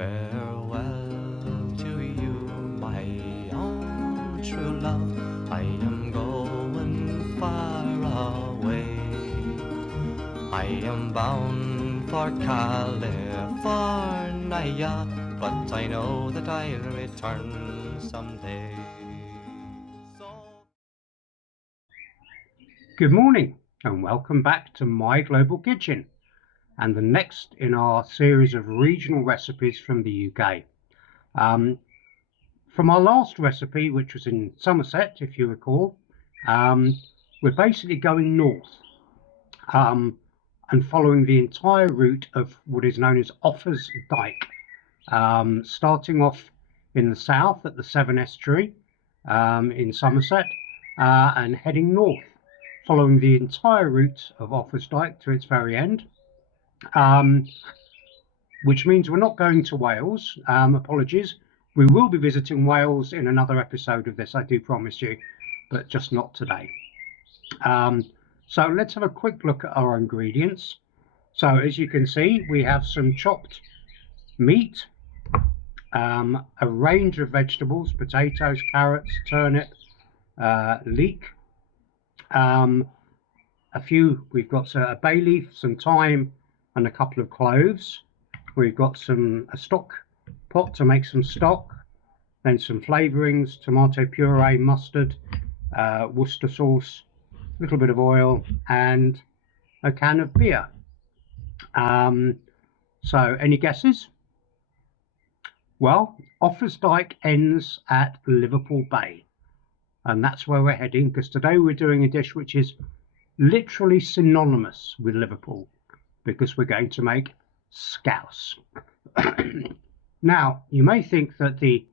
Farewell to you, my own true love. I am going far away. I am bound for California, but I know that I'll return someday. Good morning and welcome back to My Global Kitchen and the next in our series of regional recipes from the UK. From our last recipe, which was in Somerset, if you recall, we're basically going north and following the entire route of what is known as Offa's Dyke, starting off in the south at the Severn Estuary in Somerset and heading north, following the entire route of Offa's Dyke to its very end, which means we're not going to Wales. Apologies. We will be visiting Wales in another episode of this, I do promise you, but just not today. So let's have a quick look at our ingredients. So as you can see, we have some chopped meat, a range of vegetables, potatoes, carrots, turnip, leek, we've got a bay leaf, some thyme and a couple of cloves. We've got a stock pot to make some stock, then some flavourings, tomato puree, mustard, Worcester sauce, a little bit of oil and a can of beer. So any guesses? Well, Offa's Dyke ends at Liverpool Bay, and that's where we're heading, because today we're doing a dish which is literally synonymous with Liverpool, because we're going to make scouse. Now, you may think that the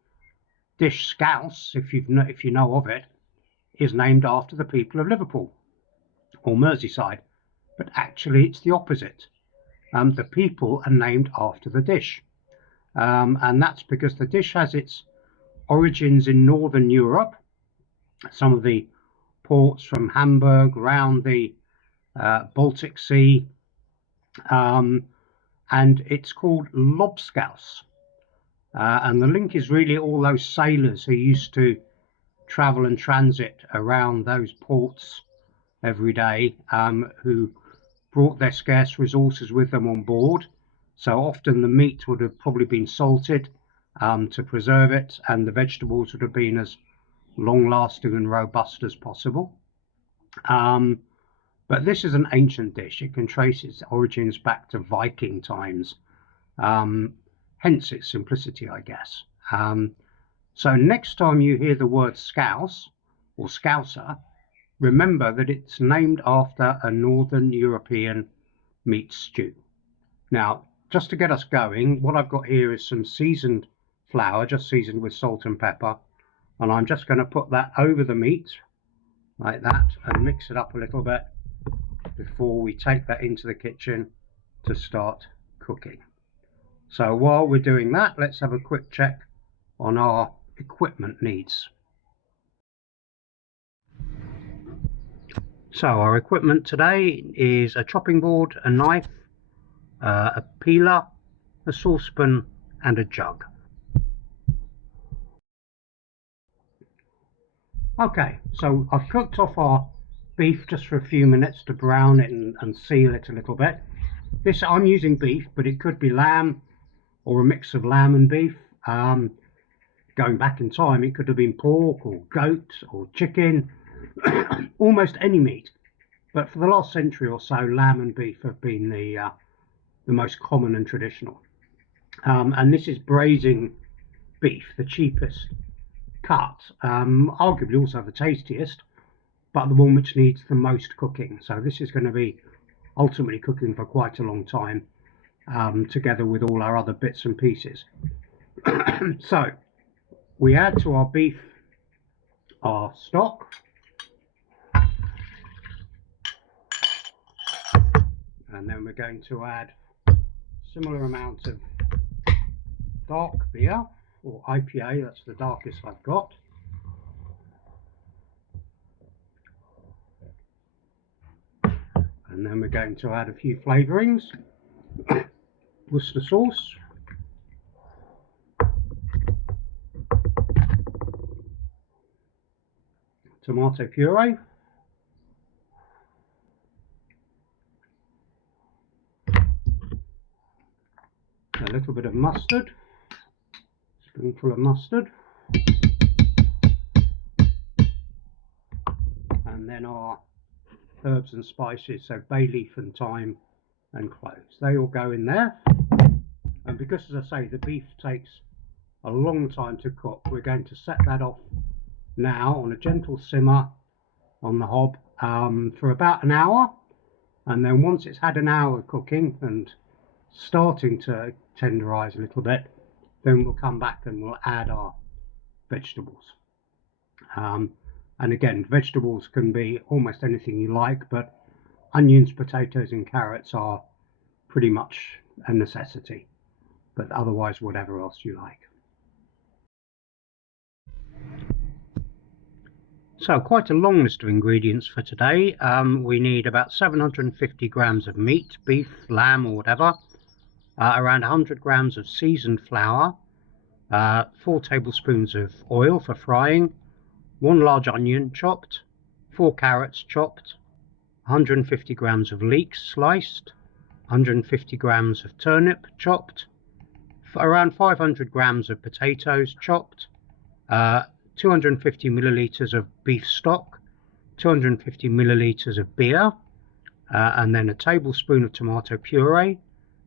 dish scouse, if you know of it, is named after the people of Liverpool or Merseyside, but actually it's the opposite. The people are named after the dish, and that's because the dish has its origins in Northern Europe. Some of the ports from Hamburg, around the Baltic Sea, and it's called lobscouse. And the link is really all those sailors who used to travel and transit around those ports every day, who brought their scarce resources with them on board. So often the meat would have probably been salted to preserve it, and the vegetables would have been as long-lasting and robust as possible. But this is an ancient dish. It can trace its origins back to Viking times, hence its simplicity, I guess. So next time you hear the word scouse or scouser, remember that it's named after a Northern European meat stew. Now, just to get us going, what I've got here is some seasoned flour, just seasoned with salt and pepper, and I'm just going to put that over the meat like that and mix it up a little bit before we take that into the kitchen to start cooking. So while we're doing that, let's have a quick check on our equipment needs. So our equipment today is a chopping board, a knife, a peeler, a saucepan and a jug. Okay, so I've cooked off our beef just for a few minutes to brown it and seal it a little bit. This, I'm using beef, but it could be lamb or a mix of lamb and beef. Going back in time, it could have been pork or goat or chicken, almost any meat. But for the last century or so, lamb and beef have been the most common and traditional. And this is braising beef, the cheapest cut, arguably also the tastiest, but the one which needs the most cooking. So this is going to be ultimately cooking for quite a long time, together with all our other bits and pieces. So we add to our beef our stock, and then we're going to add similar amount of dark beer or IPA, that's the darkest I've got. And then we're going to add a few flavourings, Worcester sauce, tomato puree, a little bit of mustard, spoonful of mustard, and then our herbs and spices, so bay leaf and thyme and cloves. They all go in there. And because, as I say, the beef takes a long time to cook, we're going to set that off now on a gentle simmer on the hob for about an hour. And then once it's had an hour of cooking and starting to tenderize a little bit, then we'll come back and we'll add our vegetables. And again, vegetables can be almost anything you like, but onions, potatoes and carrots are pretty much a necessity, but otherwise whatever else you like. So quite a long list of ingredients for today. We need about 750 grams of meat, beef, lamb or whatever, around 100 grams of seasoned flour, 4 tablespoons of oil for frying, 1 large onion chopped, 4 carrots chopped, 150 grams of leeks sliced, 150 grams of turnip chopped, around 500 grams of potatoes chopped, 250 millilitres of beef stock, 250 millilitres of beer, and then a tablespoon of tomato puree,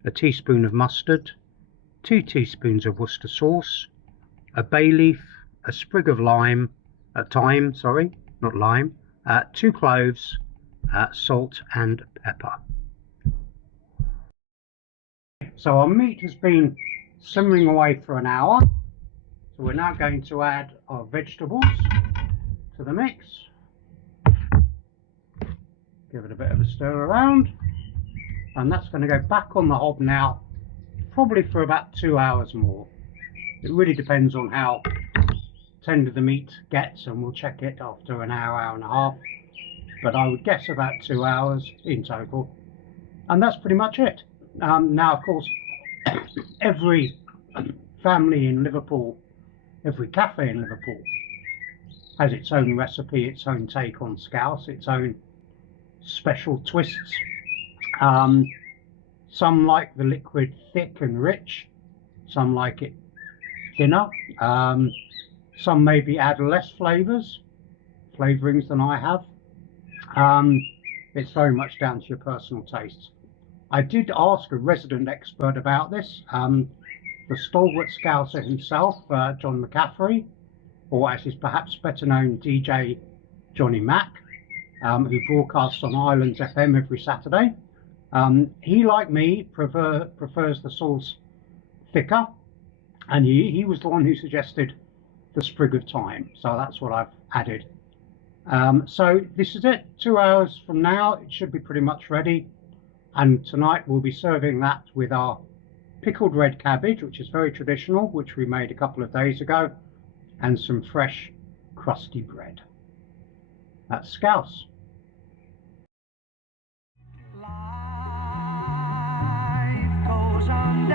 a teaspoon of mustard, 2 teaspoons of Worcester sauce, a bay leaf, a sprig of thyme, 2 cloves, salt and pepper. So our meat has been simmering away for an hour. So we're now going to add our vegetables to the mix. Give it a bit of a stir around. And that's going to go back on the hob now, probably for about 2 hours more. It really depends on how tender the meat gets, and we'll check it after an hour, hour and a half. But I would guess about 2 hours in total. And that's pretty much it. Now, of course, every family in Liverpool, every cafe in Liverpool has its own recipe, its own take on scouse, its own special twists. Some like the liquid thick and rich, some like it thinner. Some maybe add less flavourings than I have. It's very much down to your personal tastes. I did ask a resident expert about this, the stalwart Scouser himself, John McCaffrey, or as is perhaps better known, DJ Johnny Mac, who broadcasts on Islands FM every Saturday. He, like me, prefers the sauce thicker, and he was the one who suggested the sprig of thyme, so that's what I've added. So this is it. 2 hours from now it should be pretty much ready, and tonight we'll be serving that with our pickled red cabbage, which is very traditional, which we made a couple of days ago, and some fresh crusty bread. That's Scouse. Life goes on.